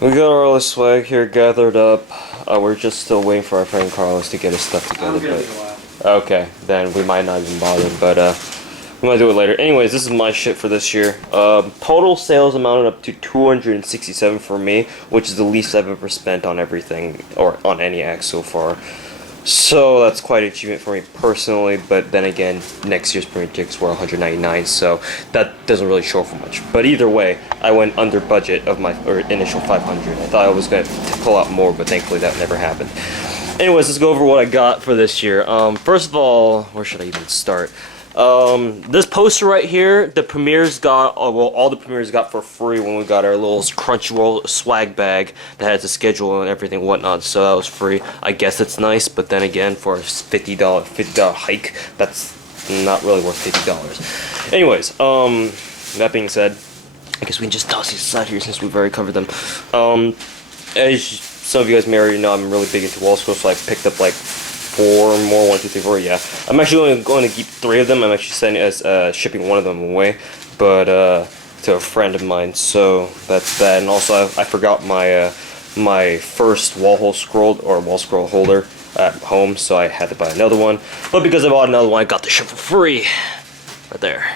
We got all the swag here gathered up. We're just still waiting for our friend Carlos to get his stuff together. Okay, then we might not even bother, but we might do it later. Anyways, this is my shit for this year. Total sales amounted up to 267 for me, which is the least I've ever spent on everything, or on any act so far. So that's quite an achievement for me personally, but then again, next year's premiere tickets were 199, so that doesn't really show for much. But either way, I went under budget of my initial 500. I thought I was going to pull out more, but thankfully that never happened. Anyways, let's go over what I got for this year. First of all, where should I even start? This poster right here, the premieres got, well, all the premieres got for free when we got our little Crunchyroll swag bag that has a schedule and everything whatnot, so that was free. I guess it's nice, but then again, for a $50 hike, that's not really worth $50. Anyways, that being said, I guess we can just toss these aside here since we've already covered them. As some of you guys may already know, I'm really big into wall scrolls, so I picked up like 4 more, 1, 2, 3, 4, yeah. I'm actually only going to keep 3 of them. I'm actually sending as shipping 1 of them away, but to a friend of mine. So that's that. And also, I forgot my my first wall scroll holder at home, so I had to buy another one. But because I bought another one, I got the shit for free, right there.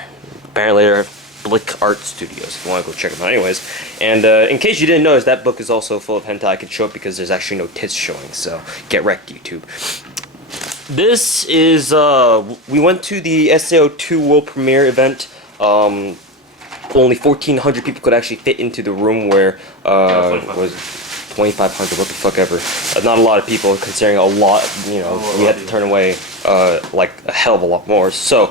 Apparently, they're Blick Art Studios, if you want to go check them out. Anyways, and in case you didn't notice, that book is also full of hentai I could show up because there's actually no tits showing. So get wrecked, YouTube. This is, we went to the SAO2 world premiere event. Only 1,400 people could actually fit into the room where, was 2,500, what the fuck ever. Not a lot of people, considering a lot, you know, we had to turn away, like, a hell of a lot more. So,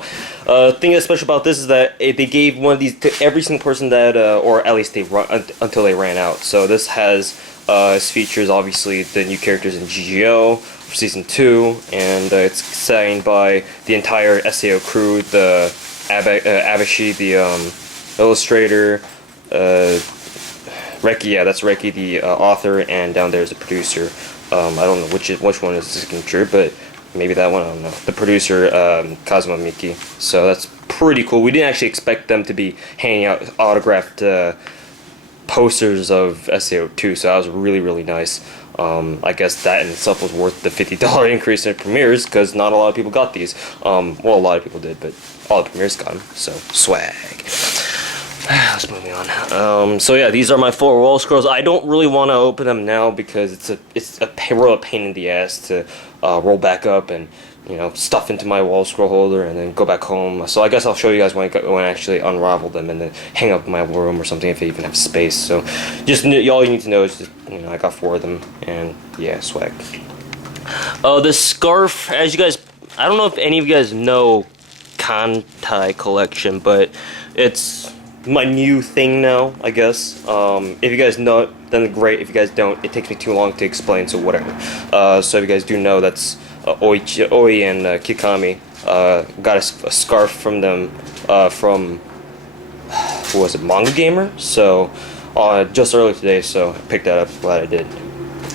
thing that's special about this is that they gave one of these to every single person that, or at least they run, until they ran out. So this has, features, obviously, the new characters in GGO, Season 2, and it's signed by the entire SAO crew, the Abashi, the illustrator, Reki, yeah, that's Reki, the author, and down there is the producer. I don't know which one is the signature, but maybe that one, I don't know. The producer, Kazuma Miki. So that's pretty cool. We didn't actually expect them to be handing out autographed posters of SAO2, so that was really, really nice. I guess that in itself was worth the $50 increase in premieres, because not a lot of people got these. Well, a lot of people did, but all the premieres got them, so swag. Let's move on. So yeah, these are my 4 wall scrolls. I don't really want to open them now because it's a real pain in the ass to roll back up and, you know, stuff into my wall scroll holder and then go back home. So I guess I'll show you guys when I actually unravel them and then hang up in my room or something if I even have space. So just all you need to know is just, you know, I got 4 of them, and yeah, swag. This scarf, as you guys, I don't know if any of you guys know Kantai collection, but it's my new thing now, I guess. If you guys know it, then great. If you guys don't, it takes me too long to explain, so whatever. So if you guys do know, that's Oi and Kikami. Got a scarf from them, from, who was it, Manga Gamer? So, just earlier today, so I picked that up, glad I did.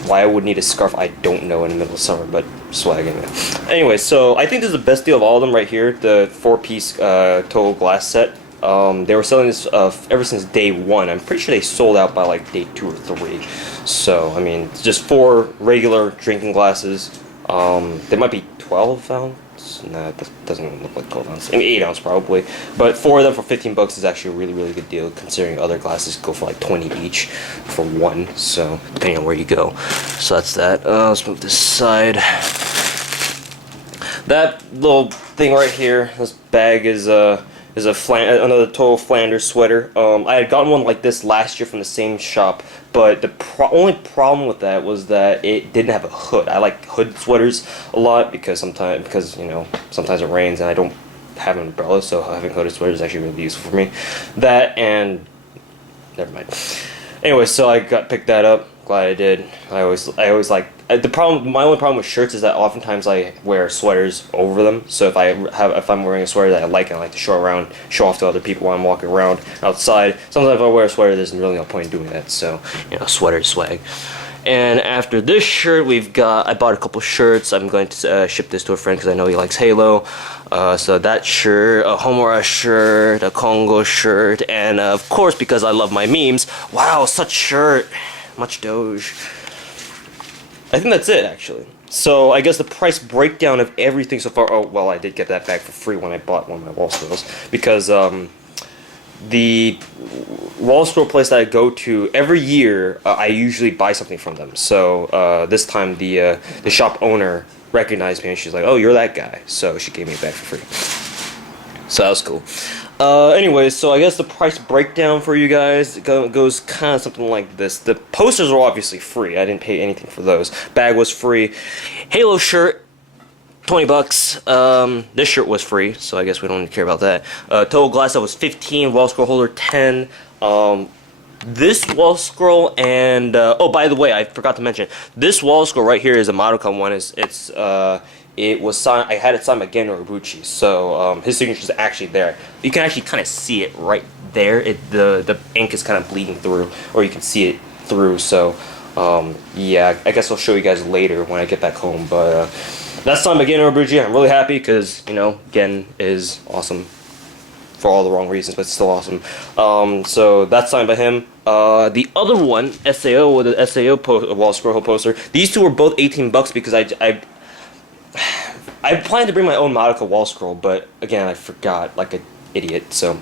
Why I would need a scarf, I don't know in the middle of summer, but swag anyway. Anyway, so I think this is the best deal of all of them right here, the 4-piece total glass set. They were selling this ever since day 1. I'm pretty sure they sold out by like day 2 or 3. So, I mean, just 4 regular drinking glasses. They might be 12 ounce. Nah, that doesn't look like 12 ounce. I mean, 8 ounce probably. But 4 of them for 15 bucks is actually a really, really good deal, considering other glasses go for like 20 each for 1. So, depending on where you go. So that's that. Let's move this aside. That little thing right here, this bag is another total Flanders sweater. I had gotten one like this last year from the same shop, but the only problem with that was that it didn't have a hood. I like hood sweaters a lot because you know, sometimes it rains and I don't have an umbrella, so having hooded sweaters is actually really useful for me. That and never mind. Anyway, so I picked that up. Glad I did. I always like my only problem with shirts is that oftentimes I wear sweaters over them. So if I'm wearing a sweater that I like and I like to show off to other people while I'm walking around outside, sometimes if I wear a sweater, there's really no point in doing that. So, you know, sweater swag. And after this shirt, I bought a couple shirts. I'm going to ship this to a friend because I know he likes Halo. So that shirt, a Homura shirt, a Kongo shirt, and of course, because I love my memes, wow, such shirt. much Doge. I think that's it, actually. So I guess the price breakdown of everything so far. Oh, well, I did get that bag for free when I bought one of my wall scrolls because the wall scroll place that I go to every year, I usually buy something from them. So this time the shop owner recognized me and she's like, "Oh, you're that guy." So she gave me a bag for free. So that was cool. Anyways, so I guess the price breakdown for you guys goes kind of something like this. The posters are obviously free. I didn't pay anything for those. Bag was free. Halo shirt, $20. This shirt was free, so I guess we don't care about that. Total glass that was 15. Wall scroll holder 10. This wall scroll and oh, by the way, I forgot to mention this wall scroll right here is a Madoka one. It was signed. I had it signed by Geno Ibuchi, so his signature is actually there. You can actually kind of see it right there. The ink is kind of bleeding through, or you can see it through. So yeah, I guess I'll show you guys later when I get back home. But that's signed by Geno Ibuchi. I'm really happy because Gen is awesome for all the wrong reasons, but it's still awesome. So that's signed by him. The other one, SAO, with the SAO wall scroll poster. These two were both $18 because I planned to bring my own Madoka wall scroll, but again, I forgot like an idiot. So,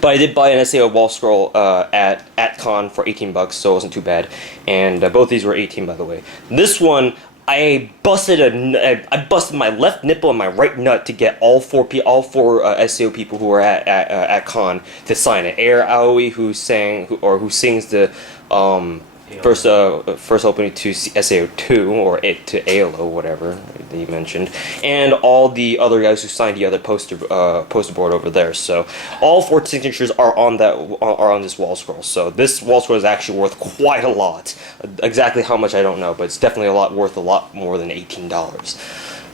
but I did buy an SAO wall scroll at con for $18, so it wasn't too bad. And both these were 18, by the way. This one, I busted my left nipple and my right nut to get all four SAO people who were at con to sign it. Air Aoi, who sings the first opening to SAO2 or to ALO, whatever that you mentioned, and all the other guys who signed the other poster board over there. So all four signatures are on this wall scroll. So this wall scroll is actually worth quite a lot. Exactly how much I don't know, but it's definitely worth a lot more than $18.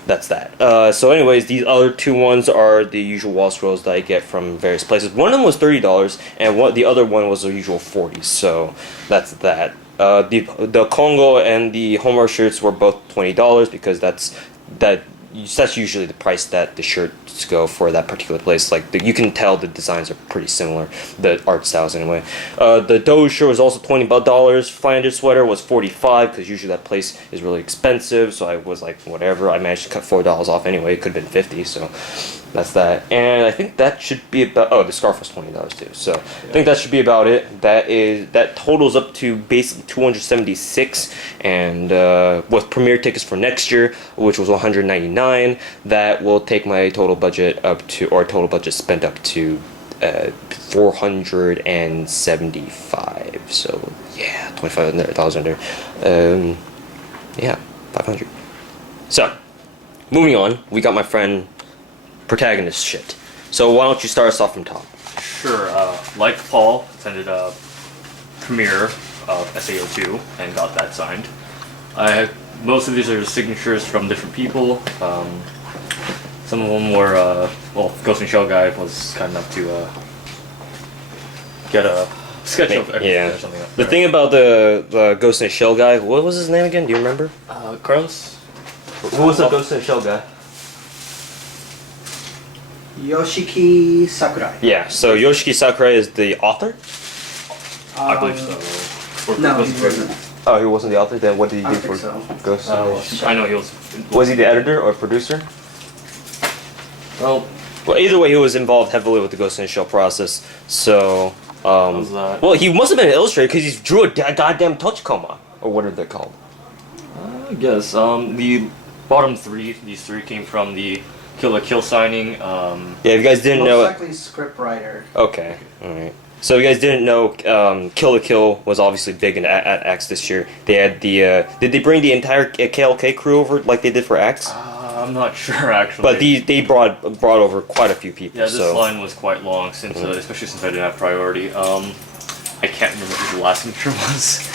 That's that. So anyways, these other two ones are the usual wall scrolls that I get from various places. One of them was $30, and the other one was the usual $40. So that's that. The Kongo and the Homer shirts were both $20 because that's usually the price that the shirts go for that particular place. Like you can tell the designs are pretty similar, the art styles anyway. The Doge shirt was also $20. Flanders sweater was $45 because usually that place is really expensive. So I was like, whatever. I managed to cut $4 off anyway. It could have been $50. So that's that. And I think that should be about. Oh, the scarf was $20 too. So I think that should be about it. That totals up to basically $276, and with premiere tickets for next year, which was $199, that will take my total budget total budget spent up to $475. So yeah, $25 under. Yeah, 500. So moving on, we got my friend protagonist shit. So why don't you start us off from top? Sure. Like Paul, attended a premiere of SAO2 and got that signed. Most of these are signatures from different people. Some of them were, Ghost and Shell guy was kind enough to get a sketch of everything or something. The thing about the Ghost and Shell guy, what was his name again? Do you remember? Carlos? Who was the Ghost and Shell guy? Yoshiki Sakurai. Yeah, so Yoshiki Sakurai is the author? I believe so. No, he wasn't. Oh, he wasn't the author? Then what did he do for Ghost? I know he was. Was he the editor or producer? Well, either way, he was involved heavily with the Ghost in the Shell process. So, well, he must have been an illustrator because he drew a goddamn touch coma, or what are they called? I guess the bottom three, these three came from the Kill la Kill signing. Yeah, if you guys didn't know. Most likely script writer. Okay, all right. So if you guys didn't know, Kill la Kill was obviously big at Axe this year. They had the. Did they bring the entire KLK crew over like they did for Axe? I'm not sure actually. But they brought over quite a few people. Yeah, this line was quite long, since especially since I didn't have priority. I can't remember who the last picture was.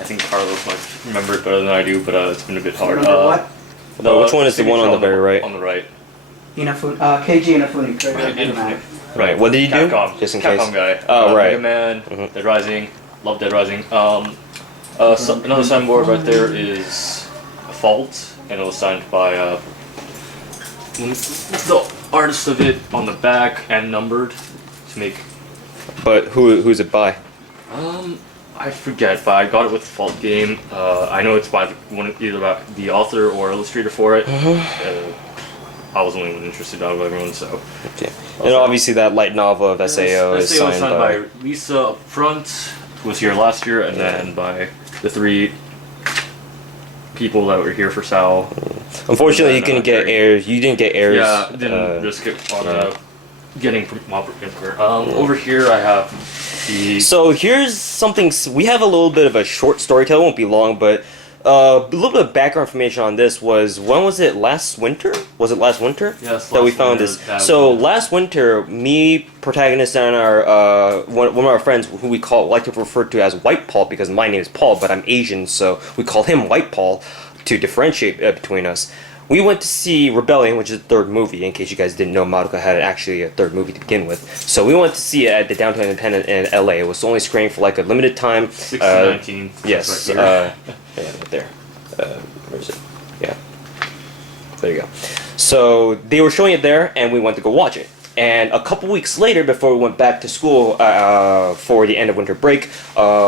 I think Carlos might remember it better than I do, but it's been a bit hard. What? Which one is the one on the very right? On the right. KG Inafune, correct? Right. What did he do? Capcom. Just in Capcom case. guy. Oh, right. Mega Man, Dead Rising, love Dead Rising. Another signboard right there is a Fault, and it was signed by the artist of it on the back and numbered to make. But who's it by? I I forget, but I got it with the Fault game. I know it's by either by the author or illustrator for it. I was the only one interested out of everyone, so. Okay. And obviously that light novel of SAO is signed by Lisa up front, who was here last year, and then by the 3 people that were here for Sal. Unfortunately, you couldn't get airs. You didn't get airs. Yeah, didn't risk it on getting over here I have the. So here's something. We have a little bit of a short storytelling. It won't be long, but a little bit of background information on this was, when was it? Last winter? Was it last winter? Yes. That we found this. So last winter, me, protagonist, and our one of our friends, who we like to refer to as White Paul, because my name is Paul, but I'm Asian, so we call him White Paul to differentiate between us. We went to see Rebellion, which is the 3rd movie. In case you guys didn't know, Madoka had actually a 3rd movie to begin with. So we went to see it at the Downtown Independent in LA. It was only screening for like a limited time. 16/19. Yes. Right yeah, right there. Where is it? Yeah. There you go. So they were showing it there, and we went to go watch it. And a couple weeks later, before we went back to school for the end of winter break,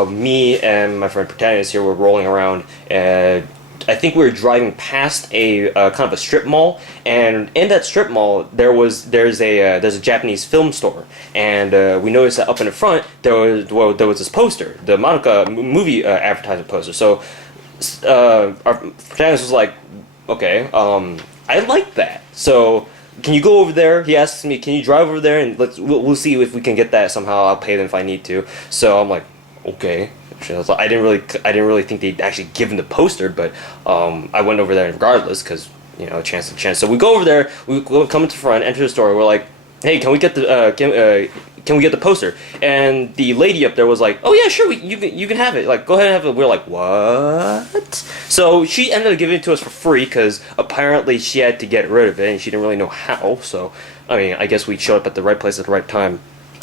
me and my friend protagonist here were rolling around, and I think we were driving past a kind of a strip mall, and in that strip mall there's a Japanese film store, and we noticed that up in the front there was this poster, the Madoka movie advertisement poster. So our protagonist was like, okay, I like that. So can you go over there? He asks me, can you drive over there and we'll see if we can get that somehow. I'll pay them if I need to. So I'm like, okay. I didn't really think they'd actually give him the poster, but I went over there regardless, because chance to chance. So we go over there, we come to the front, enter the store. We're like, hey, can we get the can we get the poster? And the lady up there was like, oh yeah, sure, you can have it. Like, go ahead and have it. We're like, what? So she ended up giving it to us for free, because apparently she had to get rid of it and she didn't really know how. So I mean, I guess we showed up at the right place at the right time.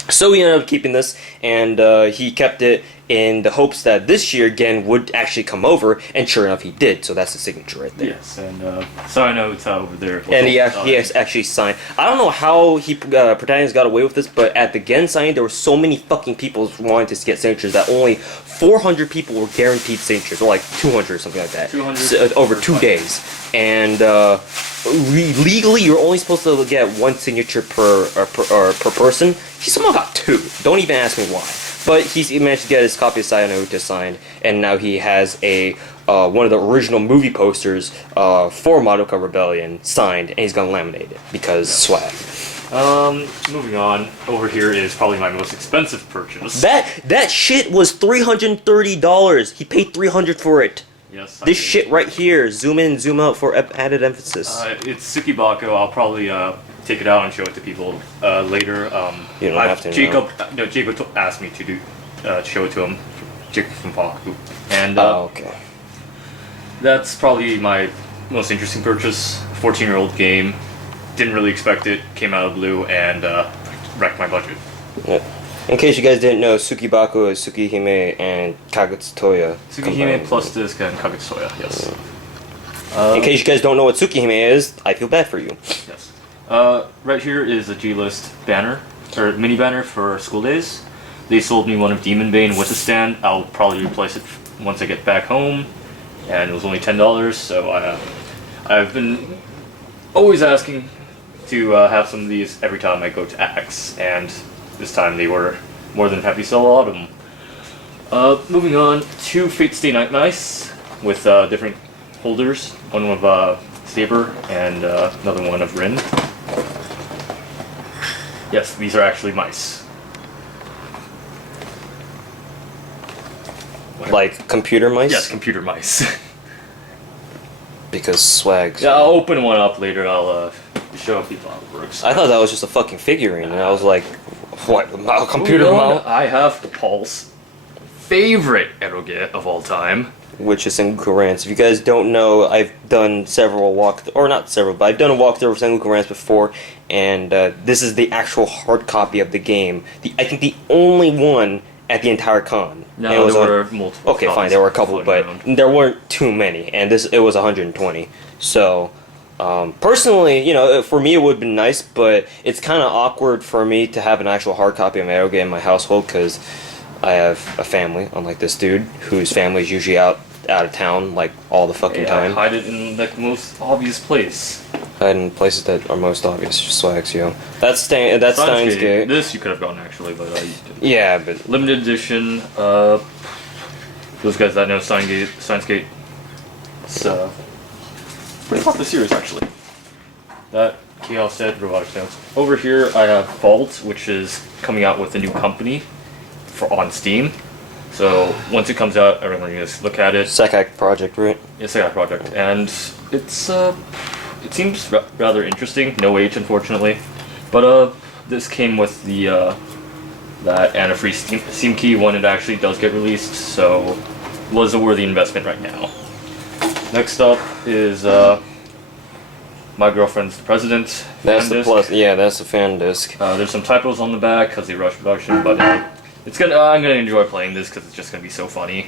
So we ended up keeping this, and he kept it in the hopes that this year Gen would actually come over, and sure enough he did, so that's the signature right there. Yes, and so I know it's over there. And he has actually signed. I don't know how protagonist got away with this, but at the Gen signing there were so many fucking people wanting to get signatures that only 400 people were guaranteed signatures, or like 200 or something like that. 200 so, over 2 days. And legally you're only supposed to get 1 signature per person. He somehow got 2. Don't even ask me why. But he managed to get his copy of Sayano Uta signed, and now he has a one of the original movie posters for Madoka Rebellion signed, and he's gonna laminate it because swag. Moving on. Over here is probably my most expensive purchase. That shit was $330. He paid $300 for it. Yes. This shit right here. Zoom in, zoom out for added emphasis. It's Tsukibako. I'll probably take it out and show it to people later. You don't have to. Jacob asked me to show it to him. Jacob from Faku. And okay. That's probably my most interesting purchase. 14-year-old game. Didn't really expect it. Came out of the blue and wrecked my budget. Yep. In case you guys didn't know, Tsukibaku is Tsukihime and Kagutsutoya. Tsukihime plus disc and Kagutsutoya, yes. In case you guys don't know what Tsukihime is, I feel bad for you. Yes. Right here is a G-List banner, or mini banner for school days. They sold me one of Demon Bane with a stand. I'll probably replace it once I get back home. And it was only $10, so I've been always asking to have some of these every time I go to Axe, and this time they were more than happy to sell a lot of them. Moving on, 2 Fate Stay Night Mice with different holders. One of Saber and another one of Rin. Yes, these are actually mice. Like computer mice? Yes, computer mice. Because swag. Yeah, I'll open one up later. I'll show people how it works. I thought that was just a fucking figurine, and I was like, what? A computer mouse? I have the Paul's favorite eroge of all time, which is Sengoku Rants. If you guys don't know, I've done several not several, but I've done a walkthrough of Sengoku Rants before, and this is the actual hard copy of the game. I think the only one at the entire con. No, there were multiple. Okay, fine, there were a couple, but there weren't too many, and it was 120. So, personally, for me it would have been nice, but it's kind of awkward for me to have an actual hard copy of Eroge in my household, because I have a family, unlike this dude, whose family is usually out of town like all the fucking Yeah, I time. hide it in like the most obvious place. Hide in places that are most obvious. Swags, yo. That's Steins Gate. This you could have gotten actually, but you didn't. Yeah, but Limited edition. Those guys that know Steins Gate. It's pretty popular series actually. That Chaos Dead Robotic Sounds. Over here I have Fault, which is coming out with a new company on Steam. So once it comes out, everyone can just look at it. Sekak Project, right? Yeah, Second Project, and it's it seems rather interesting. No H, unfortunately, but this came with the that and a free Steam key when it actually does get released. So was a worthy investment right now. Next up is My Girlfriend's the President. That's fan the disc. plus. Yeah, that's the fan disc. There's some typos on the back because they rushed production, but it's gonna. I'm gonna enjoy playing this because it's just gonna be so funny.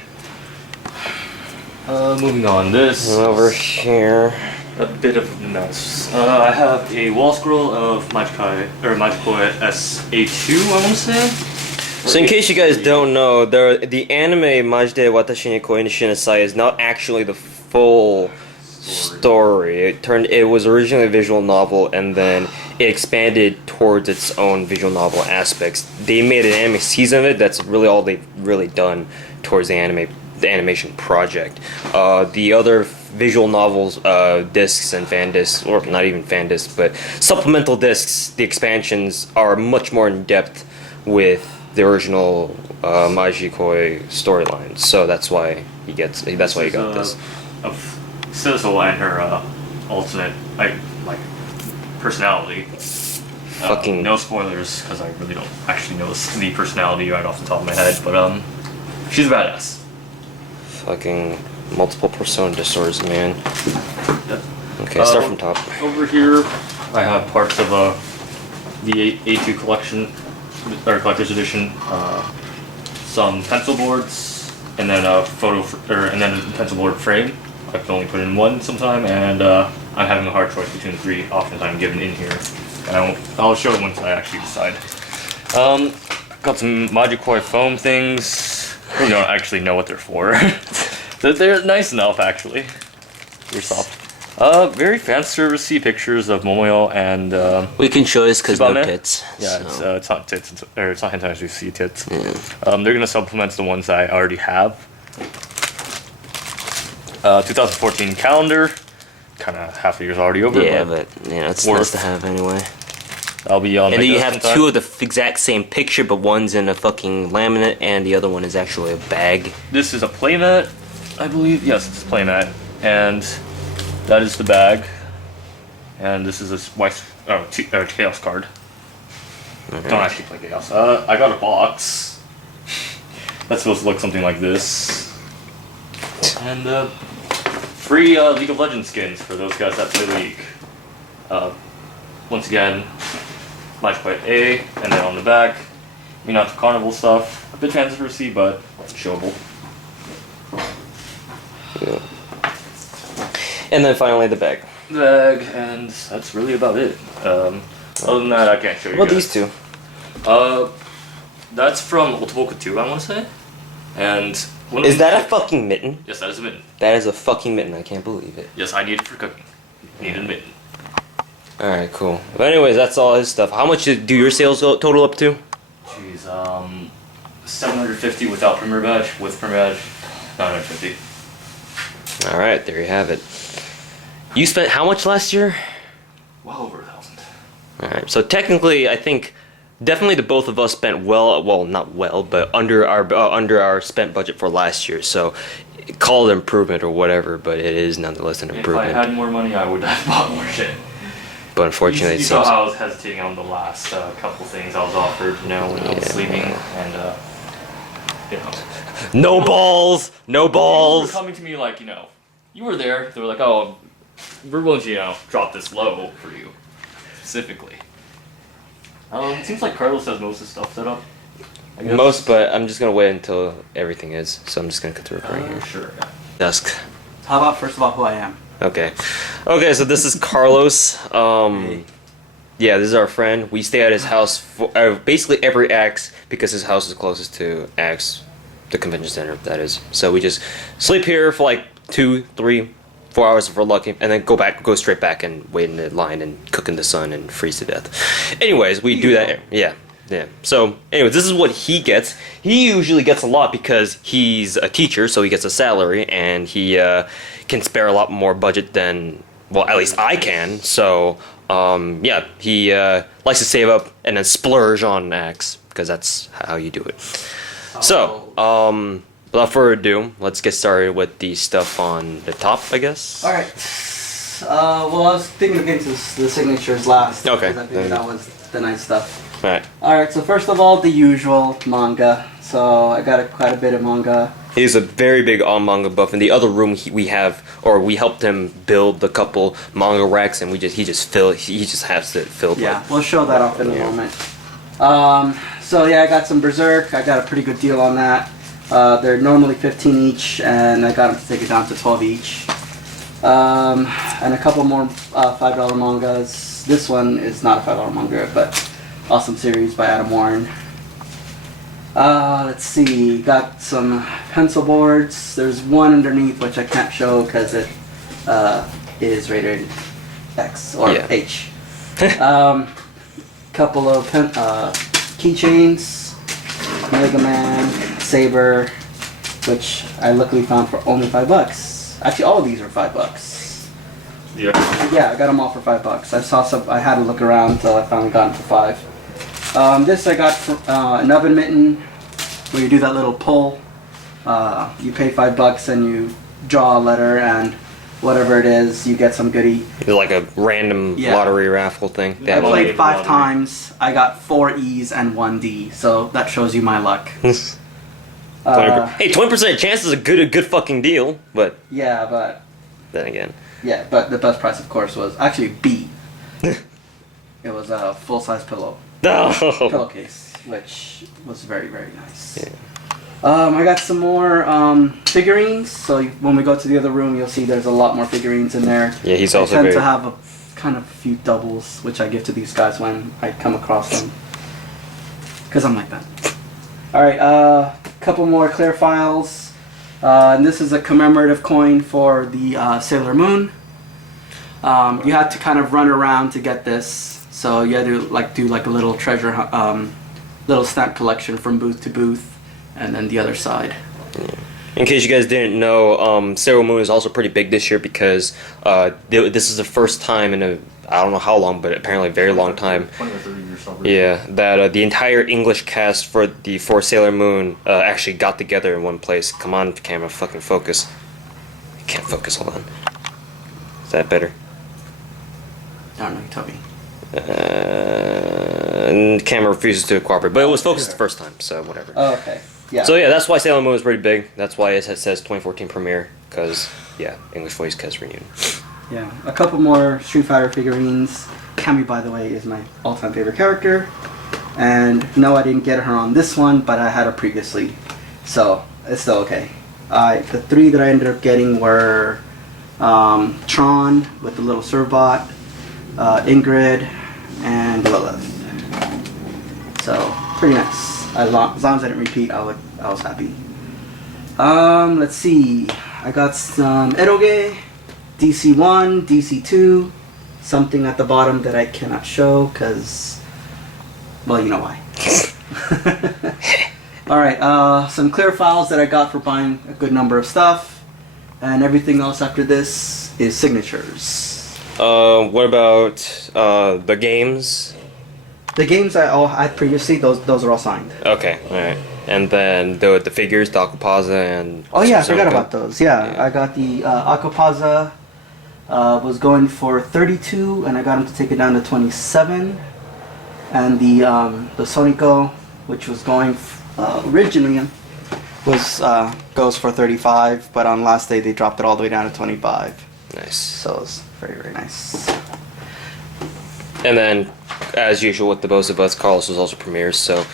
Moving on, this Over here. a bit of a mess. I have a wall scroll of Magikoi SA2, I want to say. So in case you guys don't know, the anime Majide Watashi ni Koi ni Shinasai is not actually the full story. It was originally a visual novel, and then it expanded towards its own visual novel aspects. They made an anime season of it. That's really all they've really done towards the animation project. The other visual novels, discs and fan discs, or not even fan discs, but supplemental discs, the expansions are much more in depth with the original Majikoi storyline. So that's why he got this. Of Sizzle and her alternate personality. Fucking no spoilers because I really don't actually know the personality right off the top of my head, but she's a badass. fucking multiple persona disorders, man. Yep. Okay, start from top. Over here, I have parts of the A2 collection, or collector's edition. Some pencil boards, and then a and then a pencil board frame. I can only put in one sometime, and I'm having a hard choice between the three. Oftentimes given in here, and I'll show it once I actually decide. Got some Majikoi foam things. I really don't actually know what they're for. They're nice enough, actually. They're soft. Very fan servicey pictures of Momoyo and We can show this because no Tsubame. tits. Yeah, so. it's not tits, it's not hentai as we see tits. Yeah. They're gonna supplement the ones I already have. 2014 calendar, kind of half a year's already over. Yeah, but it's nice to have anyway. I'll be on. And then you have sometime. two of the exact same picture, but one's in a fucking laminate, and the other one is actually a bag. This is a playmat, I believe. Yes, it's a playmat, and that is the bag. And this is a chaos card. Don't actually play chaos. I got a box. That's supposed to look something like this. And free League of Legends skins for those guys that play League. Once again, Magikoi A, and then on the back, Minato Carnival stuff. A bit transversy, but showable. Yeah. And then finally the bag. The bag, and that's really about it. Other than that, I can't show you. Well, guys. these two. That's from Otoboku 2, I want to say. And one of Is them- that a fucking mitten? Yes, that is a mitten. That is a fucking mitten. I can't believe it. Yes, I need it for cooking. Need a mitten. Alright, cool. But anyways, that's all his stuff. How much do your sales total up to? Jeez, 750 without Premier Badge. With Premier Badge, 950. Alright, there you have it. You spent how much last year? Well over 1,000. Alright, so technically, I think definitely the both of us spent well, not well, but under our spent budget for last year. So call it improvement or whatever, but it is nonetheless an If I improvement. had more money, I would have bought more shit. But unfortunately, You it saw seems. how I was hesitating on the last couple things I was offered, when I was sleeping, and No balls! No People were balls! coming to me like, you were there. They were like, oh, we're willing to, drop this low for you, specifically. It seems like Carlos has most of his stuff set up. I guess. Most, but I'm just gonna wait until everything is. So I'm just gonna cut the recording here. Sure. Yeah. Dusk. How about first of all who I am? Okay. Okay, so this is Carlos. Hey. Yeah, this is our friend. We stay at his house for basically every X because his house is closest to X, the convention center. That is. So we just sleep here for like 2, 3, 4 hours if we're lucky, and then go straight back and wait in the line and cook in the sun and freeze to death. Anyways, we do that. Yeah. Yeah. So, anyways, this is what he gets. He usually gets a lot because he's a teacher, so he gets a salary, and he can spare a lot more budget than, well, at least I can. So, yeah, he likes to save up and then splurge on X because that's how you do it. So, without further ado, let's get started with the stuff on the top, I guess. All right. Well, I was thinking of getting to the signatures last. Okay. Because I figured that was the nice stuff. Alright. Alright, so first of all, the usual manga. So I got quite a bit of manga. He's a very big manga buff. In the other room, we helped him build the couple manga racks, and he just has it filled. Yeah, with, we'll show that off in a moment. So yeah, I got some Berserk. I got a pretty good deal on that. They're normally 15 each, and I got them to take it down to 12 each. And a couple more $5 mangas. This one is not a $5 manga, but awesome series by Adam Warren. Let's see, got some pencil boards. There's one underneath which I can't show because it is rated X or H. Couple of keychains, Mega Man, Saber, which I luckily found for only $5. Actually, all of these are $5. Yeah, I got them all for $5. I saw some. I had to look around until I finally got them for $5. This I got from an oven mitten, where you do that little pull. You pay $5 and you draw a letter, and whatever it is, you get some goodie. Like a random lottery raffle thing. I played 5 times. I got 4 E's and 1 D, so that shows you my luck. Hey, 20% chance is a good fucking deal, but yeah, but then again, yeah, but the best price, of course, was actually B. It was a full-size pillowcase, which was very, very nice. Yeah. I got some more figurines. So when we go to the other room, you'll see there's a lot more figurines in there. Yeah, he's I also tend very. to have a kind of few doubles, which I give to these guys when I come across them, because I'm like that. All right, couple more clear files. And this is a commemorative coin for the Sailor Moon. You had to kind of run around to get this. So you had to do like a little treasure, little stamp collection from booth to booth, and then the other side. Yeah. In case you guys didn't know, Sailor Moon is also pretty big this year because this is the first time in I don't know how long, but apparently a very long time. 20 or 30 years over. Yeah, that the entire English cast for Sailor Moon actually got together in one place. Come on, camera, fucking focus. I can't focus. Hold on. Is that better? I don't know. You tell me. And the camera refuses to cooperate, but it was focused the first time, so whatever. Oh, okay. Yeah. So yeah, that's why Sailor Moon is pretty big. That's why it says 2014 premiere, because yeah, English voice cast reunion. Yeah, a couple more Street Fighter figurines. Kami, by the way, is my all-time favorite character. And no, I didn't get her on this one, but I had her previously, so it's still okay. The 3 that I ended up getting were Tron with the little Servbot, Ingrid, and Lilith. So pretty nice. As long as I didn't repeat, I was happy. Let's see. I got some Eroge, DC1, DC2, something at the bottom that I cannot show because, well, you know why. Alright, some clear files that I got for buying a good number of stuff, and everything else after this is signatures. What about the games? The games I all had previously, those are all signed. Okay, alright. And then the figures, the Aquapaza and... Oh yeah, I forgot about those. Yeah, I got the Aquapaza, was going for 32, and I got him to take it down to 27. And the Sonico, which was going originally goes for 35, but on last day they dropped it all the way down to 25. Nice. So it's very, very nice. And then, as usual with the both of us, Carlos was also premieres, so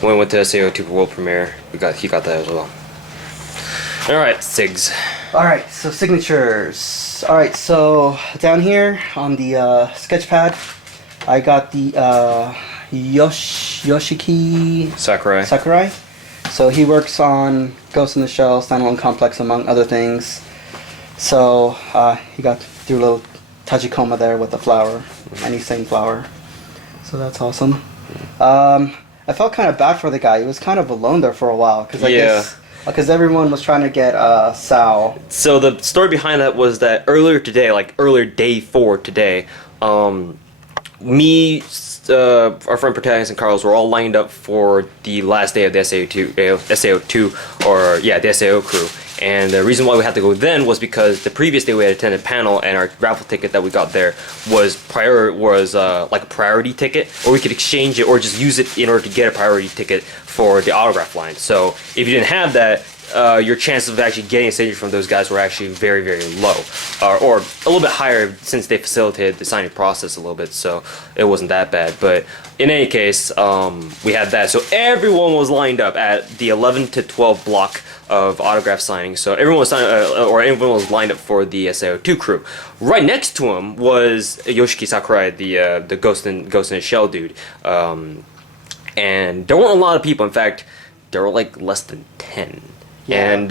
when we went to SAO2 World Premiere, he got that as well. Alright, Sigs. Alright, so signatures. Alright, so down here on the sketch pad, I got the Yoshiki Sakurai. So he works on Ghost in the Shell, Standalone Complex, among other things. So he got through a little Tachikoma there with the flower, any same flower. So that's awesome. I felt kind of bad for the guy. He was kind of alone there for a while because I guess because everyone was trying to get Sao. So the story behind that was that earlier today, like earlier day 4 today, me, our friend Protagonist and Carlos were all lined up for the last day of the SAO2, or yeah, the SAO crew. And the reason why we had to go then was because the previous day we had attended panel, and our raffle ticket that we got there was like a priority ticket, or we could exchange it or just use it in order to get a priority ticket for the autograph line. So if you didn't have that, your chances of actually getting a signature from those guys were actually very, very low, or a little bit higher since they facilitated the signing process a little bit, so it wasn't that bad. But in any case, we had that, so everyone was lined up at the 11 to 12 block of autograph signing. So everyone was everyone was lined up for the SAO2 crew. Right next to him was Yoshiki Sakurai, the Ghost in a Shell dude, and there weren't a lot of people. In fact, there were like less than 10. Yeah. And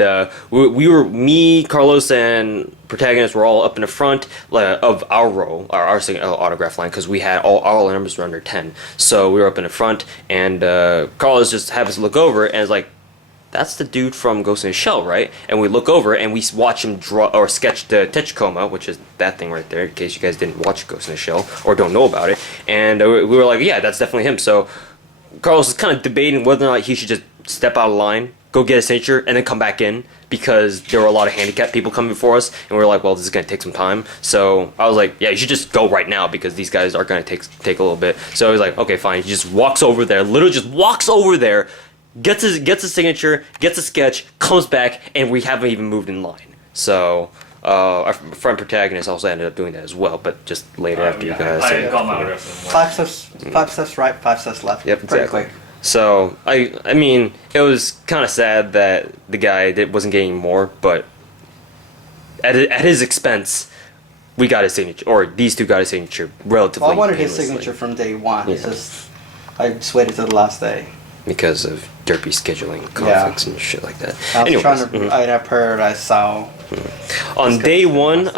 we were, me, Carlos, and Protagonist were all up in the front of our row, our autograph line, because we had all our numbers were under 10. So we were up in the front, and Carlos just had us look over and was like, "That's the dude from Ghost in the Shell, right?" And we look over and we watch him draw or sketch the Techicoma, which is that thing right there, in case you guys didn't watch Ghost in the Shell or don't know about it. And we were like, "Yeah, that's definitely him." So Carlos was kind of debating whether or not he should just step out of line, go get a signature, and then come back in, because there were a lot of handicapped people coming before us, and we were like, well, this is going to take some time. So I was like, yeah, you should just go right now, because these guys are going to take a little bit. So I was like, okay, fine. He just walks over there, literally just walks over there, gets a signature, gets a sketch, comes back, and we haven't even moved in line. So our friend Protagonist also ended up doing that as well, but just later after you guys. I got my autograph. 5 steps right, 5 steps left. Yep, Pretty exactly. quick. So I mean, it was kind of sad that the guy wasn't getting more, but at his expense, we got his signature, or these two got his signature relatively. Well, I wanted his painlessly. signature from day one. Yeah. It's just I just waited till the last day. Because of derpy scheduling conflicts and shit like that. I was Anyways, trying to. I had heard I saw. on day one,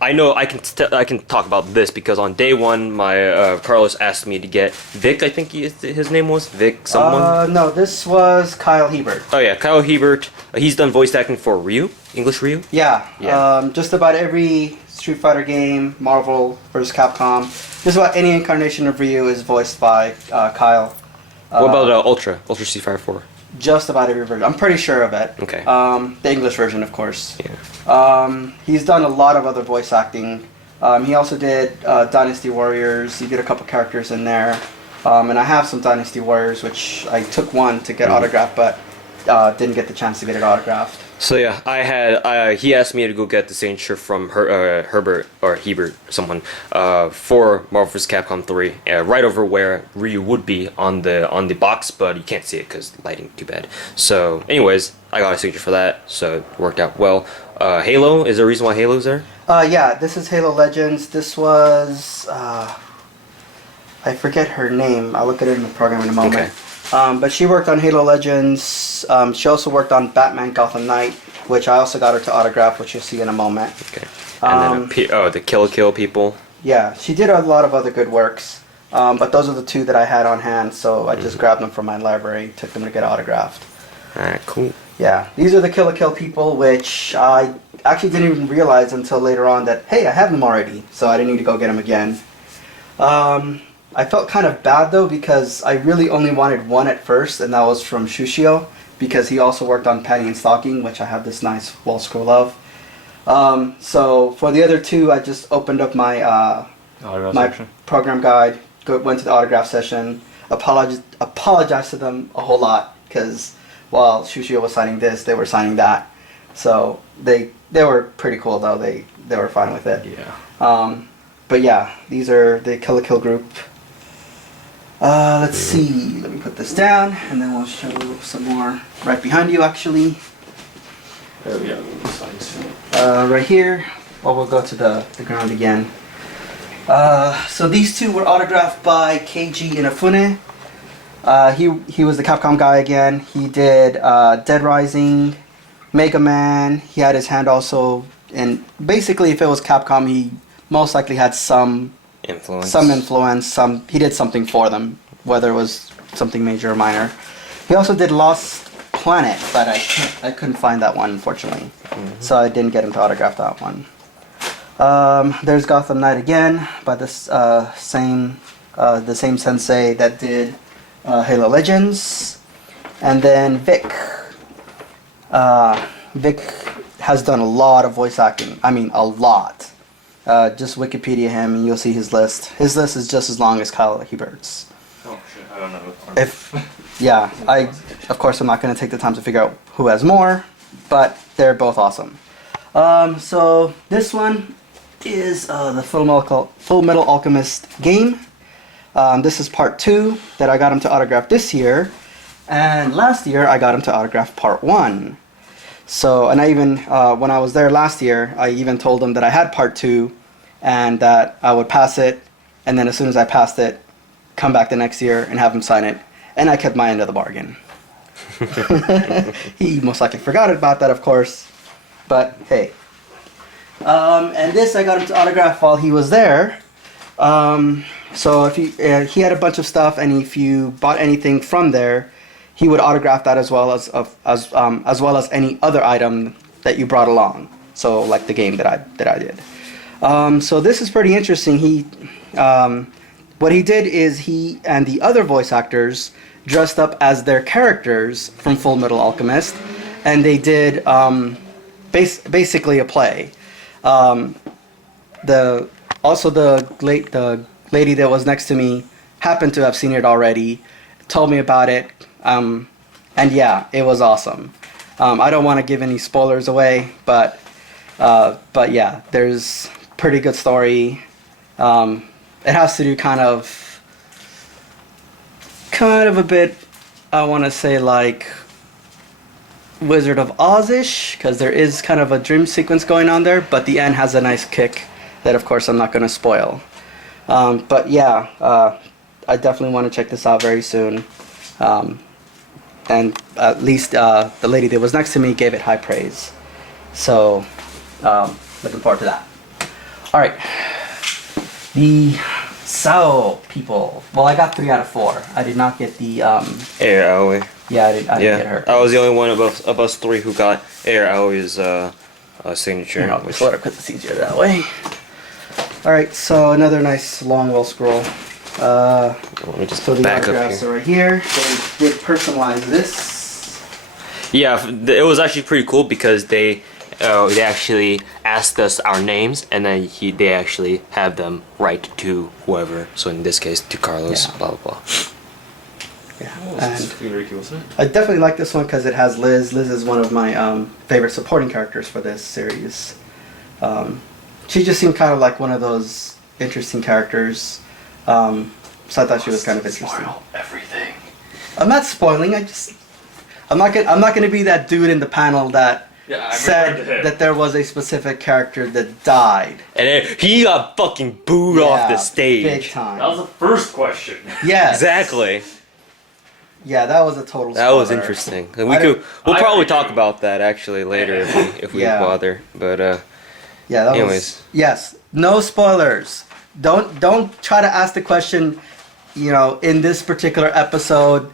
I know I can talk about this because on day one, my Carlos asked me to get Vic. I think his name was Vic. Someone. No, this was Kyle Hebert. Oh yeah, Kyle Hebert. He's done voice acting for Ryu, English Ryu. Yeah. Yeah. Just about every Street Fighter game, Marvel vs. Capcom, just about any incarnation of Ryu is voiced by Kyle. What about Ultra Street Fighter 4? Just about every version. I'm pretty sure of it. Okay. The English version, of course. Yeah. He's done a lot of other voice acting. He also did Dynasty Warriors. He did a couple characters in there. And I have some Dynasty Warriors, which I took one to get autographed, but didn't get the chance to get it autographed. So yeah, I had he asked me to go get the signature from Herbert or Hebert, someone, for Marvel vs. Capcom 3, right over where Ryu would be on the box, but you can't see it because lighting too bad. So, anyways, I got a signature for that, so it worked out well. Halo, is there a reason why Halo's there? Yeah, this is Halo Legends. This was I forget her name. I'll look at it in the program in a moment. Okay. But she worked on Halo Legends. She also worked on Batman Gotham Knight, which I also got her to autograph, which you'll see in a moment. Okay. And then the Kill people. Yeah, she did a lot of other good works. But those are the two that I had on hand, so I just grabbed them from my library, took them to get autographed. Alright, cool. Yeah, these are the Kill people, which I actually didn't even realize until later on that, hey, I have them already, so I didn't need to go get them again. I felt kind of bad though because I really only wanted one at first, and that was from Shushio, because he also worked on Panty and Stocking, which I have this nice wall scroll of. So for the other two, I just opened up my program guide, went to the autograph session, apologized to them a whole lot because while Shushio was signing this, they were signing that. So they were pretty cool though. They were fine with it. Yeah. But yeah, these are the Kill group. Let's see. Let me put this down, and then we'll show some more right behind you, actually. There we go. Right here. Well, we'll go to the ground again. So these two were autographed by Keiji Inafune. He was the Capcom guy again. He did Dead Rising, Mega Man. He had his hand also in. Basically, if it was Capcom, he most likely had some Influence. He did something for them, whether it was something major or minor. He also did Lost Planet, but I couldn't find that one, unfortunately. So I didn't get him to autograph that one. There's Gotham Knight again by this the same sensei that did Halo Legends, and then Vic. Vic has done a lot of voice acting. I mean, a lot. Just Wikipedia him, and you'll see his list. His list is just as long as Kyle Hebert's. Oh shit, I don't know. Of course, I'm not going to take the time to figure out who has more, but they're both awesome. So this one is the Full Metal Alchemist game. This is part 2 that I got him to autograph this year, and last year I got him to autograph part 1. So, and I even, when I was there last year, I even told him that I had part 2 and that I would pass it, and then as soon as I passed it, come back the next year and have him sign it, and I kept my end of the bargain. He most likely forgot about that, of course, but hey. And this I got him to autograph while he was there. So if he had a bunch of stuff, and if you bought anything from there, he would autograph that as well as any other item that you brought along. So like the game that I did. So this is pretty interesting. What he did is he and the other voice actors dressed up as their characters from Full Metal Alchemist, and they did basically a play. The lady that was next to me happened to have seen it already, told me about it, and yeah, it was awesome. I don't want to give any spoilers away, but yeah, there's pretty good story. It has to do kind of a bit, I want to say, like Wizard of Oz-ish, because there is kind of a dream sequence going on there, but the end has a nice kick that, of course, I'm not going to spoil. But yeah, I definitely want to check this out very soon. And at least the lady that was next to me gave it high praise. So, looking forward to that. Alright. The Sao people. Well, I got 3 out of 4. I did not get the Air Aoi. Yeah, I didn't get her. I was the only one of us 3 who got Air Aoi's signature. Here, I'll sort of put this easier that way. Alright, so another nice long well scroll. Let me just So the back up autographs here. are right here. They did personalize this. Yeah, it was actually pretty cool because they actually asked us our names, and then they actually have them write to whoever. So in this case, to Carlos. Yeah. Blah blah blah. Yeah, Oh, and this is very cool, isn't it? I definitely like this one because it has Liz. Liz is one of my favorite supporting characters for this series. She just seemed kind of like one of those interesting characters. So I thought she was kind of interesting. Spoil everything. I'm not spoiling. I'm not gonna be that dude in the panel that Yeah, I'm referring to said him. that there was a specific character that died. And then he got fucking booed off the Yeah, stage. Big time. That was the first question. Yes. Exactly. Yeah, that was a total. That was spoiler. interesting. I We'll don't- probably I talk agree. about that actually later if we Yeah. bother. But Yeah, that anyways. was. Yes, no spoilers. Don't try to ask the question. In this particular episode,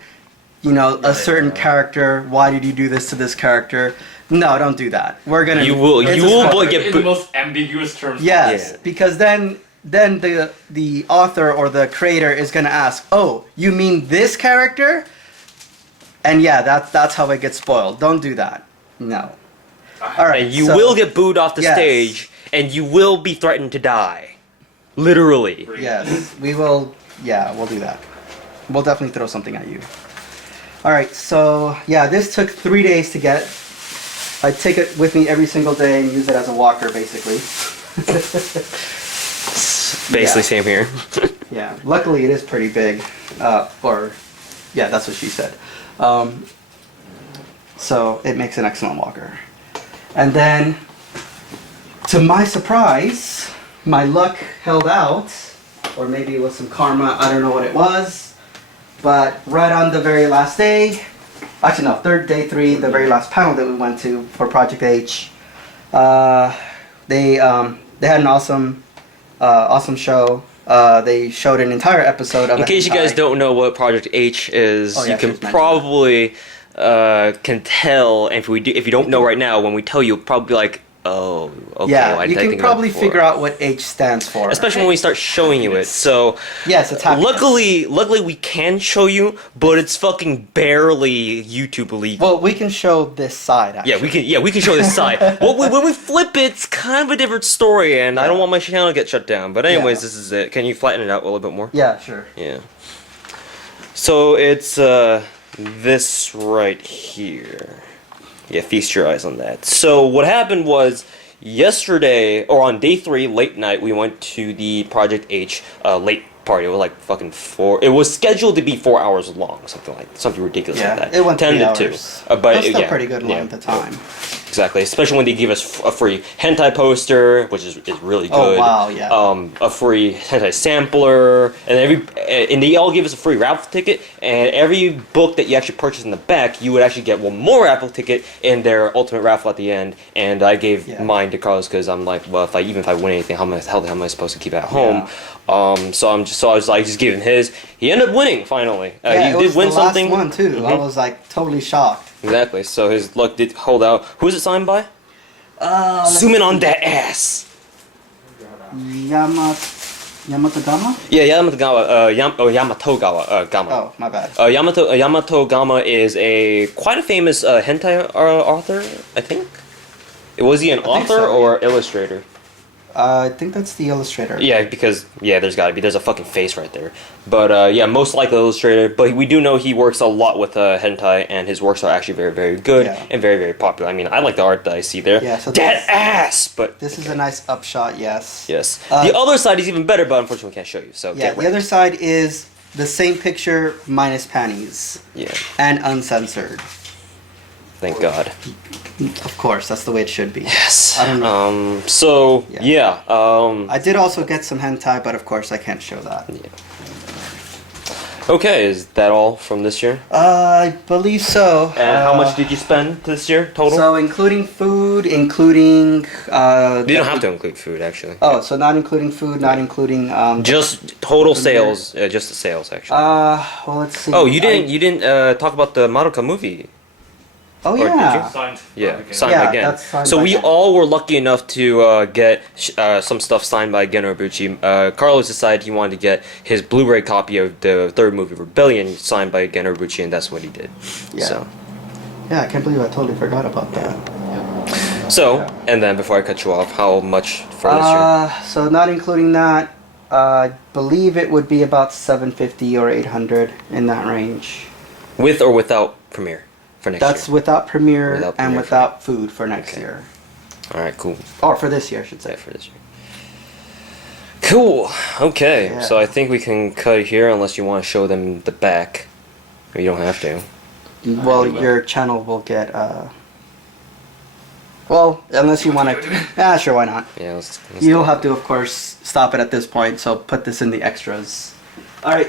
a certain character. Why did you do this to this character? No, don't do that. We're gonna. You will- it's you a will spoiler. get in the most ambiguous terms. Yes, Yeah. because then the author or the creator is gonna ask, "Oh, you mean this character?" And yeah, that's how it gets spoiled. Don't do that. No. All right. And you so- will get booed off the Yes. stage, and you will be threatened to die. Literally. Yes, we will. Yeah, we'll do that. We'll definitely throw something at you. All right. So yeah, this took 3 days to get. I take it with me every single day and use it as a walker, basically. Basically, Yeah. same here. Yeah, luckily it is pretty big. Yeah, that's what she said. So it makes an excellent walker. And then, to my surprise, my luck held out, or maybe it was some karma. I don't know what it was, but right on the very last day, actually no, day 3, the very last panel that we went to for Project H, they had an awesome show. They showed an entire episode of. In case you guys don't know what Project H is, Oh, yeah, you can just mention probably can tell. And if you don't know right now, when we tell you, you'll probably be like, oh, okay. Yeah, why you did I can think of that probably before? figure out what H stands for. Especially when we start showing you it. So Yes, it's happiness. luckily we can show you, but it's fucking barely YouTube-able. Well, we can show this side. Actually. Yeah, we can show this side. When we flip it, it's kind of a different story, and I don't want my channel to get shut down. But anyways, Yeah. this is it. Can you flatten it out a little bit more? Yeah, sure. Yeah. So it's this right here. Yeah, feast your eyes on that. So what happened was yesterday, or on day 3, late night, we went to the Project H late party. It was like fucking 4. It was scheduled to be 4 hours long, something ridiculous Yeah, like that. it went 10 3 to hours. 2. But That's still yeah, pretty good yeah, length of time. Exactly, especially when they give us a free hentai poster, which is really good. Oh, wow, yeah. A free hentai sampler, and they all give us a free raffle ticket. And every book that you actually purchase in the back, you would actually get one more raffle ticket in their ultimate raffle at the end. And I gave Yeah. mine to Carlos because I'm like, well, even if I win anything, how the hell am I supposed to keep it at home? So I was like, just giving his. He ended up winning finally. Yeah, he it did was win the something. last one too. I Mhm. was like totally shocked. Exactly. So his luck did hold out. Who is it signed by? Zoom in on that ass. Yamatogama? Yeah, Yamatogawa. Gama. Oh, my bad. Yamatogama is quite a famous hentai author, I think. Was he an I think author so, or illustrator? I think that's the illustrator. Yeah, because there's a fucking face right there. But most likely illustrator. But we do know he works a lot with hentai, and his works are actually very, very good Yeah. and very, very popular. I mean, I like the art that I see there. Yeah, so that ass. But This is a nice upshot, yes. yes, Uh, the other side is even better, but unfortunately we can't show you. So Yeah, get the ready. other side is the same picture minus panties Yeah, and uncensored. thank God. Of course, that's the way it should be. Yes. I don't know. So Yeah. yeah. I did also get some hentai, but of course I can't show that. Okay, is that all from this year? I believe so. And how much did you spend this year total? So including food, including. You don't have to include food, actually. Oh, so not including food, not including. Just total sales, just the sales, actually. Well, let's see. Oh, you didn't talk about the Madoka movie. Oh or did yeah. Signed. Yeah, Okay. signed Yeah, by Gen. that's signed So by we Gen. all were lucky enough to get some stuff signed by Gen Urobuchi. Carlos decided he wanted to get his Blu-ray copy of the third movie, Rebellion, signed by Gen Urobuchi, and that's what he did. Yeah. So, Yeah, I can't believe I totally forgot about that. and then before I cut you off, how much for this year? So not including that, I believe it would be about 750 or 800 in that range. With or without Premiere for next That's year? without premiere Without and Premiere without food for next Okay. year. All right, cool. Or for this year, I should Say say. for this year. Cool. Okay, Yeah. so I think we can cut it here unless you want to show them the back. You don't have to. Well, will. your channel will get, well, unless you want to, sure, why not? Yeah, let's You'll have to, of course, stop it at this point, so put this in the extras. Alright.